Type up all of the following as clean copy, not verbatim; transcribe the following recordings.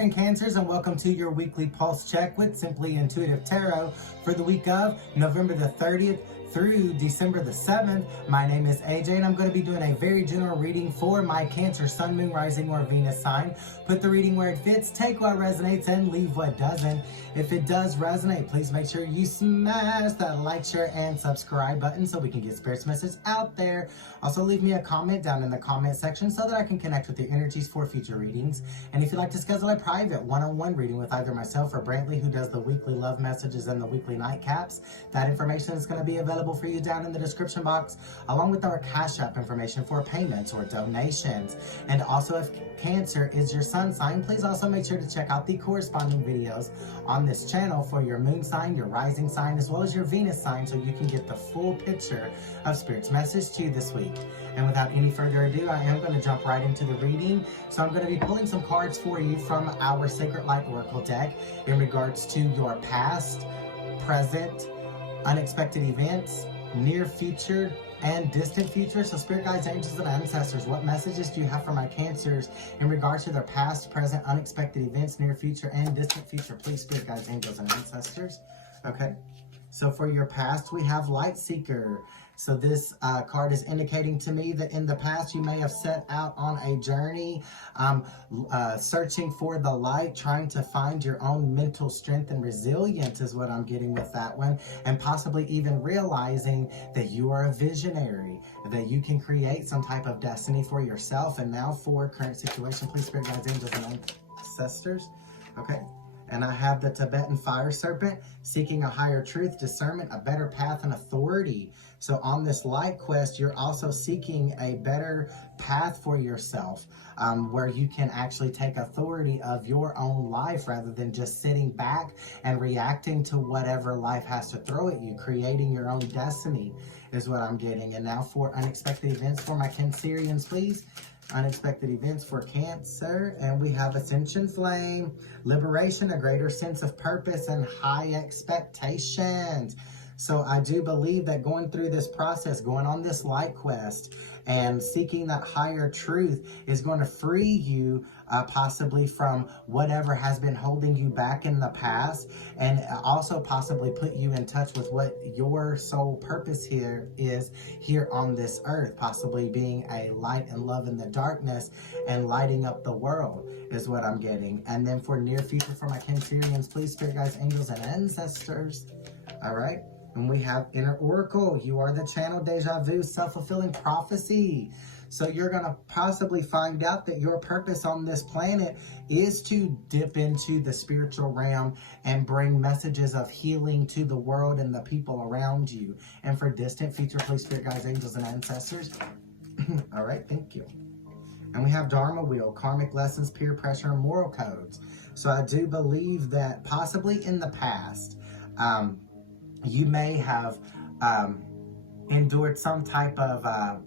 Cancerian Cancers, and welcome to your weekly pulse check with Simply Intuitive Tarot for the week of November the 30th through December the 7th. My name is AJ, and I'm going to be doing a very general reading for my Cancer, Sun, Moon, Rising, or Venus sign. Put the reading where it fits, take what resonates, and leave what doesn't. If it does resonate, please make sure you smash that like, share, and subscribe button so we can get Spirit's message out there. Also, leave me a comment down in the comment section so that I can connect with the energies for future readings. And if you'd like to schedule a private one-on-one reading with either myself or Brantley, who does the weekly love messages and the weekly nightcaps, that information is going to be available for you down in the description box, along with our Cash App information for payments or donations. And also, if Cancer is your sun sign, please also make sure to check out the corresponding videos on this channel for your moon sign, your rising sign, as well as your Venus sign, so you can get the full picture of Spirit's message to you this week. And without any further ado, I am going to jump right into the reading. So I'm going to be pulling some cards for you from our Sacred Light Oracle deck in regards to your past, present, unexpected events, near future, and distant future. So Spirit Guides, Angels, and Ancestors, what messages do you have for my Cancers in regards to their past, present, unexpected events, near future, and distant future? Please, Spirit Guides, Angels, and Ancestors. Okay. So for your past, we have Light Seeker. So this card is indicating to me that in the past you may have set out on a journey, searching for the light, trying to find your own mental strength and resilience is what I'm getting with that one. And possibly even realizing that you are a visionary, that you can create some type of destiny for yourself. And now for current situation, please, Spirit Guides, Angels, and Ancestors. Okay. And I have the Tibetan Fire Serpent, seeking a higher truth, discernment, a better path, and authority. So on this light quest, you're also seeking a better path for yourself, where you can actually take authority of your own life rather than just sitting back and reacting to whatever life has to throw at you. Creating your own destiny is what I'm getting. And now for unexpected events for my Cancerians, please. Unexpected events for Cancer, and we have Ascension Flame, liberation, a greater sense of purpose, and high expectations. So I do believe that going through this process, going on this light quest and seeking that higher truth is going to free you possibly from whatever has been holding you back in the past, and also possibly put you in touch with what your sole purpose here is here on this earth, possibly being a light and love in the darkness and lighting up the world is what I'm getting. And then for near future for my Cancerians, please, Spirit Guides, Angels, and Ancestors. All right. And we have Inner Oracle. You are the channel, deja vu, self-fulfilling prophecy. So you're going to possibly find out that your purpose on this planet is to dip into the spiritual realm and bring messages of healing to the world and the people around you. And for distant future, please, Spirit Guides, Angels, and Ancestors. All right, thank you. And we have Dharma Wheel, karmic lessons, peer pressure, and moral codes. So I do believe that possibly in the past, you may have endured some type of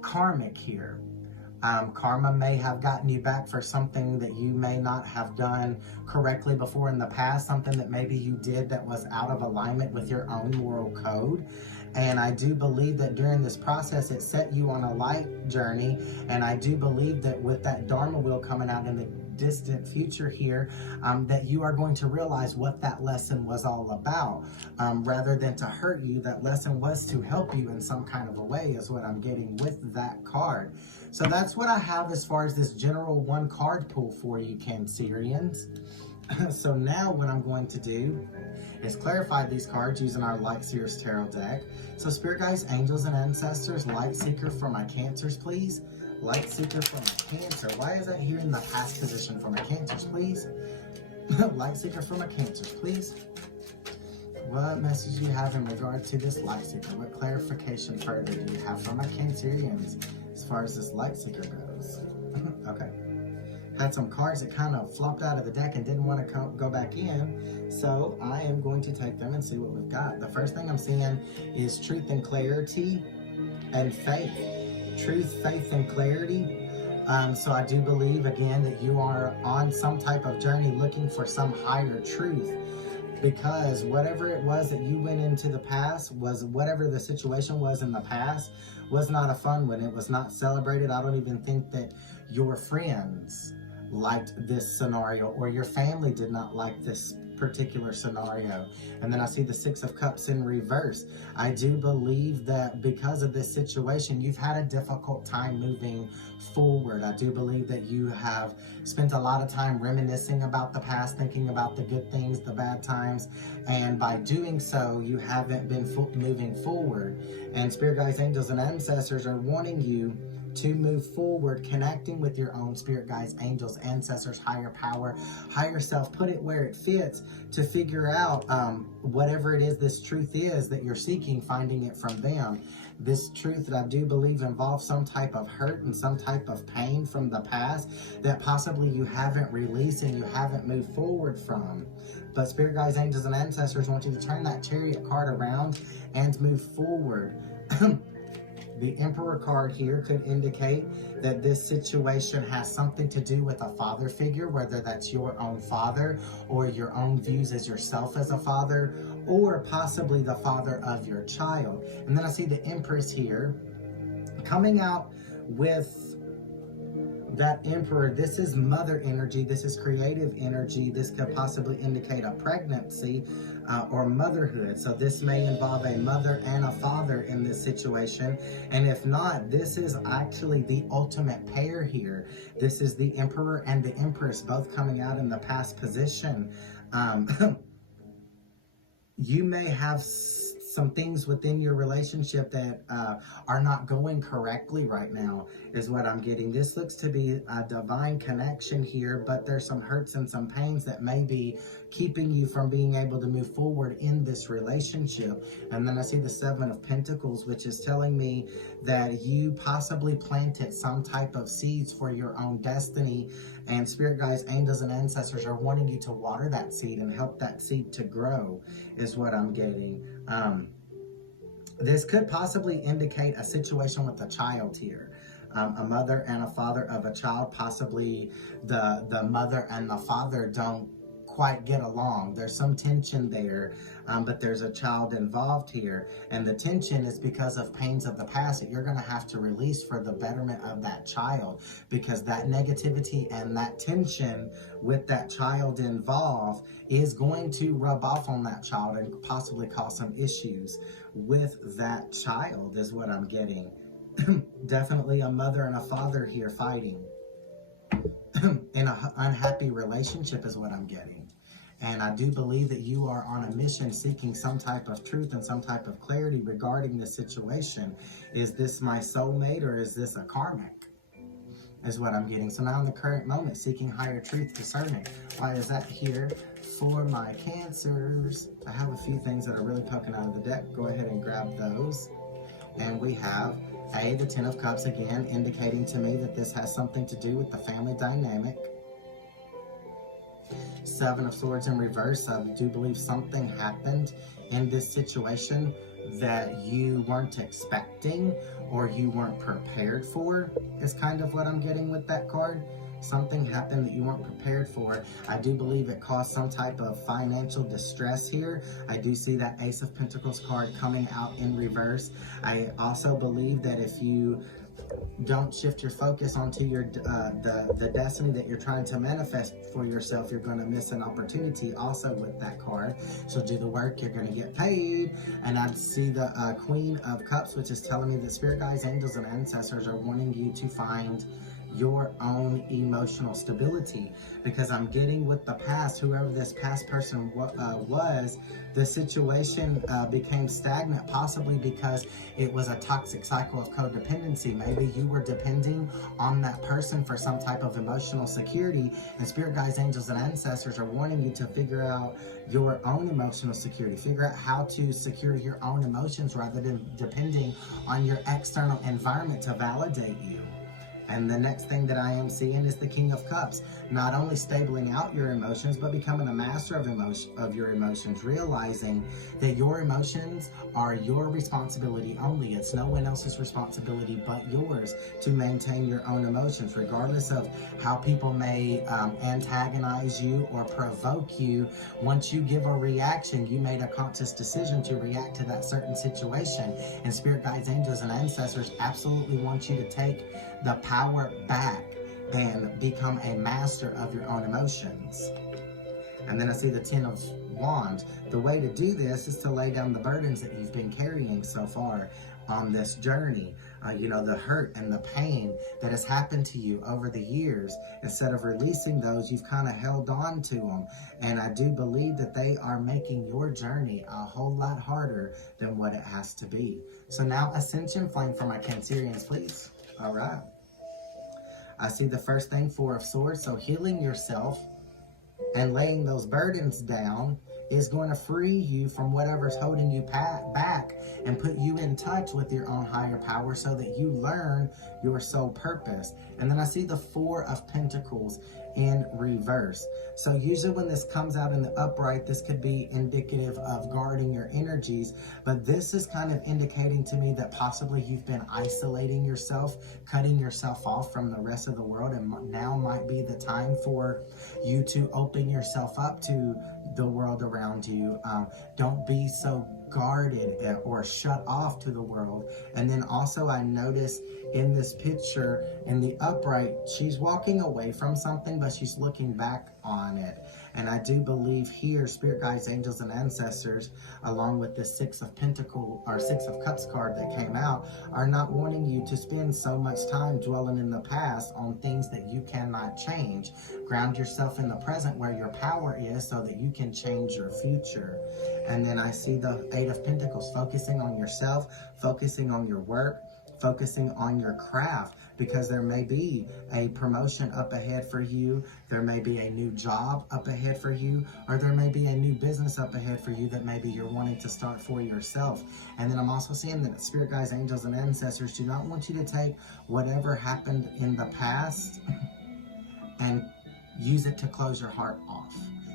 karmic here. Karma may have gotten you back for something that you may not have done correctly before in the past, something that maybe you did that was out of alignment with your own moral code. And I do believe that during this process, it set you on a light journey. And I do believe that with that Dharma Wheel coming out in the distant future here, that you are going to realize what that lesson was all about. Rather than to hurt you, that lesson was to help you in some kind of a way is what I'm getting with that card. So that's what I have as far as this general one card pull for you, Cancerians. So now what I'm going to do is clarify these cards using our Light Seers Tarot deck. So Spirit Guides, Angels, and Ancestors, Light Seeker for my Cancers, please. Light Seeker for my Cancer. Why is that here in the past position for my Cancers, please? Light Seeker for my Cancers, please. What message do you have in regard to this Light Seeker? What clarification further do you have for my Cancerians as far as this Light Seeker goes? Okay. Had some cards that kind of flopped out of the deck and didn't want to go back in, so I am going to take them and see what we've got. The first thing I'm seeing is truth and clarity and faith. Truth, faith, and clarity. So I do believe, again, that you are on some type of journey looking for some higher truth, because whatever it was that you went into the past, was whatever the situation was in the past, was not a fun one. It was not celebrated. I don't even think that your friends liked this scenario, or your family did not like this particular scenario. And then I see the Six of Cups in reverse. I do believe that because of this situation, you've had a difficult time moving forward. I do believe that you have spent a lot of time reminiscing about the past, thinking about the good things, the bad times, and by doing so, you haven't been moving forward. And spirit guides, angels, and ancestors are wanting you to move forward, connecting with your own spirit guides, angels, ancestors, higher power, higher self. Put it where it fits to figure out whatever it is this truth is that you're seeking, finding it from them. This truth that I do believe involves some type of hurt and some type of pain from the past that possibly you haven't released and you haven't moved forward from. But spirit guides, angels, and ancestors want you to turn that Chariot card around and move forward. The Emperor card here could indicate that this situation has something to do with a father figure, whether that's your own father or your own views as yourself as a father, or possibly the father of your child. And then I see the Empress here coming out with that Emperor. This is mother energy. This is creative energy. This could possibly indicate a pregnancy or motherhood. So this may involve a mother and a father in this situation. And if not, this is actually the ultimate pair here. This is the Emperor and the Empress both coming out in the past position. You may have some things within your relationship that are not going correctly right now, is what I'm getting. This looks to be a divine connection here, but there's some hurts and some pains that may be keeping you from being able to move forward in this relationship. And then I see the Seven of Pentacles, which is telling me that you possibly planted some type of seeds for your own destiny, and spirit guides, angels, and ancestors are wanting you to water that seed and help that seed to grow, is what I'm getting. This could possibly indicate a situation with a child here. A mother and a father of a child. Possibly the mother and the father don't quite get along. There's some tension there, but there's a child involved here, and the tension is because of pains of the past that you're going to have to release for the betterment of that child, because that negativity and that tension with that child involved is going to rub off on that child and possibly cause some issues with that child, is what I'm getting. Definitely a mother and a father here fighting in an unhappy relationship, is what I'm getting. And I do believe that you are on a mission seeking some type of truth and some type of clarity regarding this situation. Is this my soulmate or is this a karmic? Is what I'm getting. So now in the current moment, seeking higher truth, discerning. Why is that here for my Cancers? I have a few things that are really poking out of the deck. Go ahead and grab those. And we have the Ten of Cups again, indicating to me that this has something to do with the family dynamic. Seven of Swords in reverse. I do believe something happened in this situation that you weren't expecting or you weren't prepared for, is kind of what I'm getting with that card. Something happened that you weren't prepared for. I do believe it caused some type of financial distress here. I do see that Ace of Pentacles card coming out in reverse. I also believe that if you don't shift your focus onto your the destiny that you're trying to manifest for yourself, you're going to miss an opportunity also with that card. So do the work, you're going to get paid. And I see the Queen of Cups, which is telling me that spirit guides, angels, and ancestors are wanting you to find your own emotional stability, because I'm getting with the past, whoever this past person was, the situation became stagnant, possibly because it was a toxic cycle of codependency. Maybe you were depending on that person for some type of emotional security, and spirit guides, angels, and ancestors are wanting you to figure out your own emotional security, figure out how to secure your own emotions rather than depending on your external environment to validate you. And the next thing that I am seeing is the King of Cups. Not only stabling out your emotions, but becoming a master of your emotions, realizing that your emotions are your responsibility only. It's no one else's responsibility but yours to maintain your own emotions, regardless of how people may antagonize you or provoke you. Once you give a reaction, you made a conscious decision to react to that certain situation. And spirit guides, angels, and ancestors absolutely want you to take the power back. and become a master of your own emotions. And then I see the 10 of Wands. The way to do this is to lay down the burdens that you've been carrying so far on this journey. You know, the hurt and the pain that has happened to you over the years. Instead of releasing those, you've kind of held on to them. And I do believe that they are making your journey a whole lot harder than what it has to be. So now, Ascension Flame for my Cancerians, please. All right. I see the first thing, 4 of Swords. So healing yourself and laying those burdens down is going to free you from whatever's holding you back and put you in touch with your own higher power so that you learn your soul purpose. And then I see the 4 of Pentacles in reverse. So usually when this comes out in the upright, this could be indicative of guarding your energies, but this is kind of indicating to me that possibly you've been isolating yourself, cutting yourself off from the rest of the world, and now might be the time for you to open yourself up to the world around you. Don't be so guarded or shut off to the world. And then also I notice in this picture in the upright, she's walking away from something, but she's looking back on it. And I do believe here, spirit guides, angels, and ancestors, along with the 6 of Pentacles or 6 of Cups card that came out, are not wanting you to spend so much time dwelling in the past on things that you cannot change. Ground yourself in the present where your power is so that you can change your future. And then I see the 8 of Pentacles, focusing on yourself, focusing on your work, focusing on your craft, because there may be a promotion up ahead for you, there may be a new job up ahead for you, or there may be a new business up ahead for you that maybe you're wanting to start for yourself. And then I'm also seeing that spirit guides, angels, and ancestors do not want you to take whatever happened in the past and use it to close your heart off.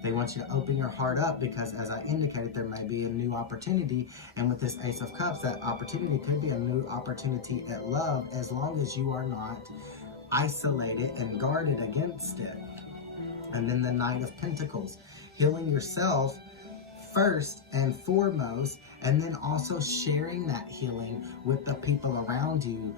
They want you to open your heart up because, as I indicated, there may be a new opportunity. And with this Ace of Cups, that opportunity could be a new opportunity at love, as long as you are not isolated and guarded against it. And then the Knight of Pentacles, healing yourself first and foremost, and then also sharing that healing with the people around you.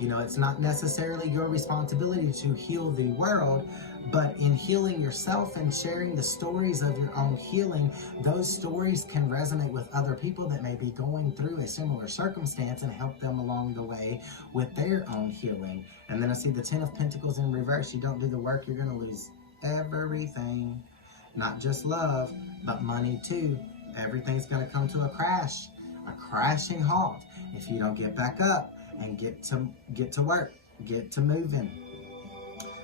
You know, it's not necessarily your responsibility to heal the world, but in healing yourself and sharing the stories of your own healing, those stories can resonate with other people that may be going through a similar circumstance and help them along the way with their own healing. And then I see the 10 of Pentacles in reverse. You don't do the work, you're going to lose everything. Not just love, but money too. Everything's going to come to a crash, a crashing halt, if you don't get back up and get to work, get to moving.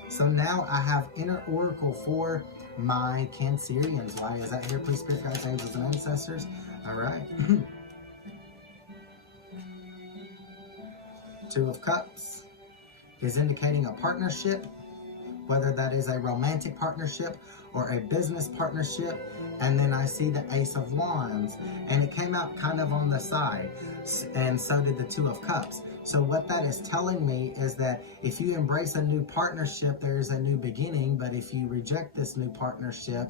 So now I have Inner Oracle for my Cancerians. Why is that here? Please, spirit guides, angels, and ancestors. All right. 2 of Cups is indicating a partnership, whether that is a romantic partnership or a business partnership. And then I see the Ace of Wands, and it came out kind of on the side, and so did the 2 of Cups. So what that is telling me is that if you embrace a new partnership, there is a new beginning, but if you reject this new partnership,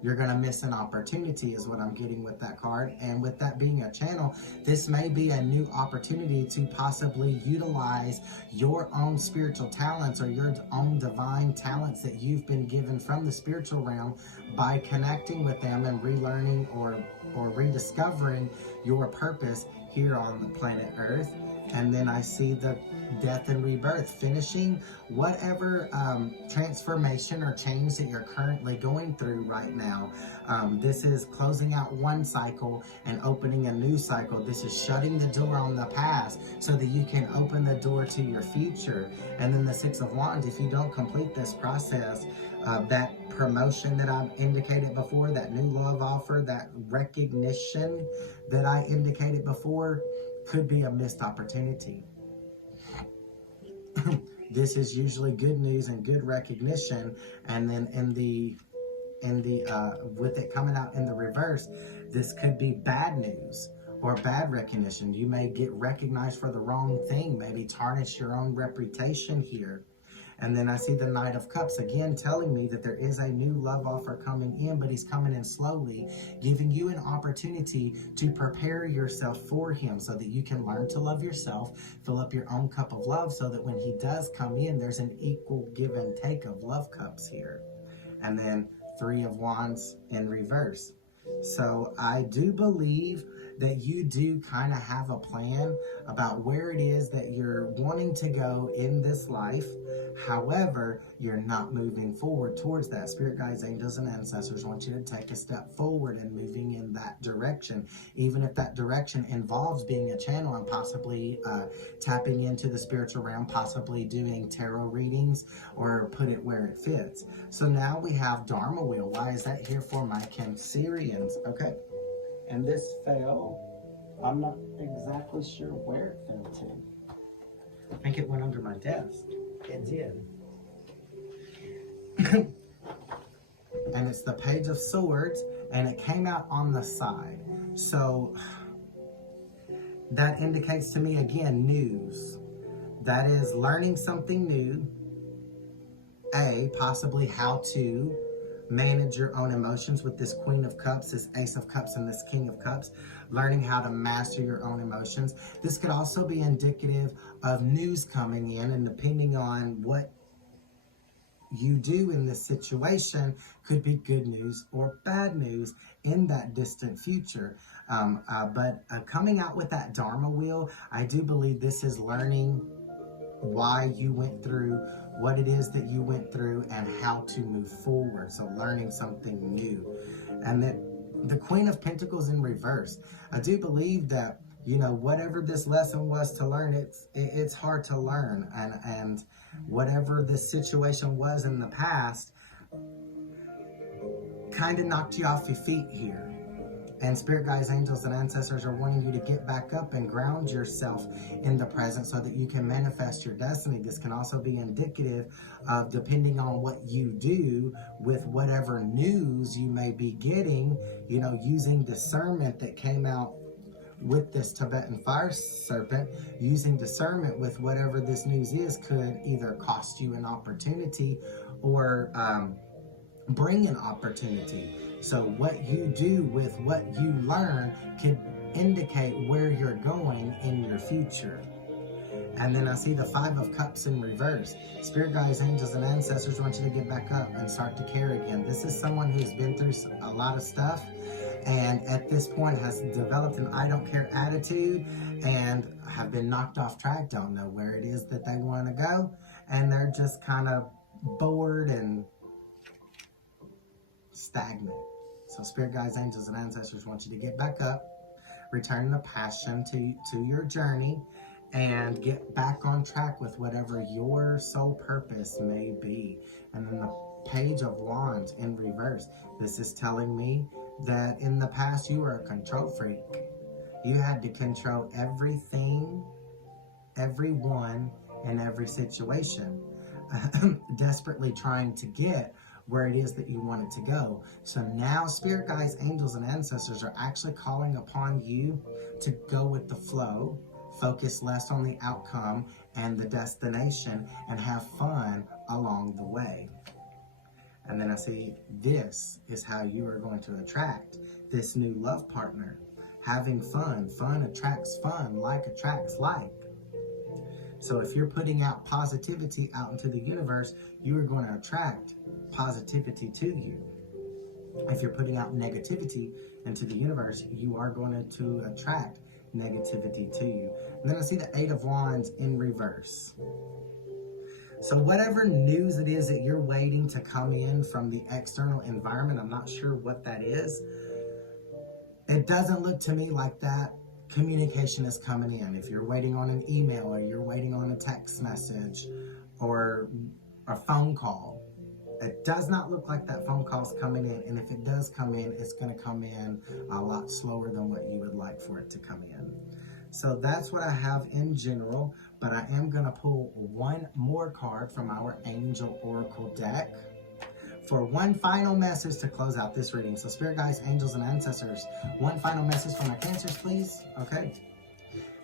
you're going to miss an opportunity, is what I'm getting with that card. And with that being a channel, this may be a new opportunity to possibly utilize your own spiritual talents or your own divine talents that you've been given from the spiritual realm by connecting with them and relearning or rediscovering your purpose here on the planet Earth. And then I see the Death and Rebirth, finishing whatever transformation or change that you're currently going through right now. This is closing out one cycle and opening a new cycle. This is shutting the door on the past so that you can open the door to your future. And then the 6 of Wands, if you don't complete this process, that promotion that I've indicated before, that new love offer, that recognition that I indicated before, could be a missed opportunity. This is usually good news and good recognition, and then with it coming out in the reverse, this could be bad news or bad recognition. You may get recognized for the wrong thing, maybe tarnish your own reputation here. And then I see the Knight of Cups again telling me that there is a new love offer coming in, but he's coming in slowly, giving you an opportunity to prepare yourself for him so that you can learn to love yourself, fill up your own cup of love so that when he does come in, there's an equal give and take of love cups here. And then Three of Wands in reverse. So I do believe that you do kind of have a plan about where it is that you're wanting to go in this life. However, you're not moving forward towards that. Spirit guides, angels, and ancestors want you to take a step forward and moving in that direction, even if that direction involves being a channel and possibly tapping into the spiritual realm, possibly doing tarot readings, or put it where it fits. So now we have Dharma Wheel. Why is that here for my Cancerians? Okay. And this fell. I'm not exactly sure where it fell to. I think it went under my desk. It did. And it's the Page of Swords, and it came out on the side. So that indicates to me, again, news. That is learning something new. Possibly how to manage your own emotions with this Queen of Cups, this Ace of Cups, and this King of Cups. Learning how to master your own emotions. This could also be indicative of news coming in, and depending on what you do in this situation, could be good news or bad news in that distant future. But coming out with that Dharma Wheel, I do believe this is learning why you went through what it is that you went through and how to move forward. So learning something new. And that the Queen of Pentacles in reverse. I do believe that, you know, whatever this lesson was to learn, it's hard to learn. And whatever this situation was in the past kind of knocked you off your feet here. And spirit guides, angels, and ancestors are wanting you to get back up and ground yourself in the present so that you can manifest your destiny. This can also be indicative of, depending on what you do with whatever news you may be getting, you know, using discernment that came out with this Tibetan fire serpent. Using discernment with whatever this news is could either cost you an opportunity or bring an opportunity. So what you do with what you learn could indicate where you're going in your future. And then I see the Five of Cups in reverse. Spirit guides, angels, and ancestors want you to get back up and start to care again. This is someone who's been through a lot of stuff, and at this point has developed an I don't care attitude and have been knocked off track, don't know where it is that they want to go, and they're just kind of bored and stagnant. So spirit guides, angels, and ancestors want you to get back up, return the passion to your journey, and get back on track with whatever your soul purpose may be. And then the Page of Wands in reverse. This is telling me that in the past you were a control freak. You had to control everything, everyone, and every situation. Desperately trying to get where it is that you want it to go. So now spirit guides, angels, and ancestors are actually calling upon you to go with the flow, focus less on the outcome and the destination, and have fun along the way. And then I see this is how you are going to attract this new love partner. Having fun. Fun attracts fun. Like attracts like. So if you're putting out positivity out into the universe, you are going to attract positivity to you. If you're putting out negativity into the universe, you are going to attract negativity to you. And then I see the Eight of Wands in reverse. So whatever news it is that you're waiting to come in from the external environment, I'm not sure what that is. It doesn't look to me like that communication is coming in. If you're waiting on an email, or you're waiting on a text message or a phone call, it does not look like that phone call is coming in. And if it does come in, it's going to come in a lot slower than what you would like for it to come in. So that's what I have in general, but I am going to pull one more card from our Angel Oracle deck for one final message to close out this reading. So spirit guides, angels, and ancestors, one final message for my Cancers, please. Okay.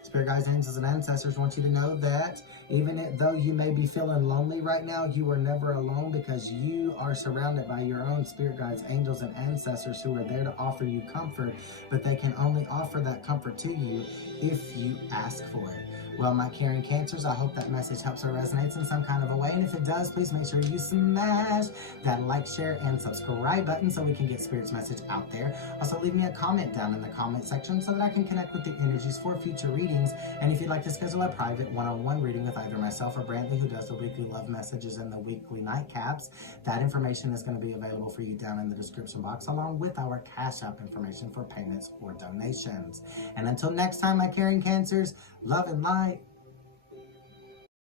Spirit guides, angels, and ancestors want you to know that even though you may be feeling lonely right now, you are never alone, because you are surrounded by your own spirit guides, angels, and ancestors who are there to offer you comfort, but they can only offer that comfort to you if you ask for it. Well, my caring Cancers, I hope that message helps or resonates in some kind of a way. And if it does, please make sure you smash that like, share, and subscribe button so we can get Spirit's message out there. Also, leave me a comment down in the comment section so that I can connect with the energies for future readings. And if you'd like to schedule a private one-on-one reading with either myself or Brantley, who does the weekly love messages and the weekly nightcaps, that information is going to be available for you down in the description box, along with our Cash App information for payments or donations. And until next time, my caring Cancers, love and light.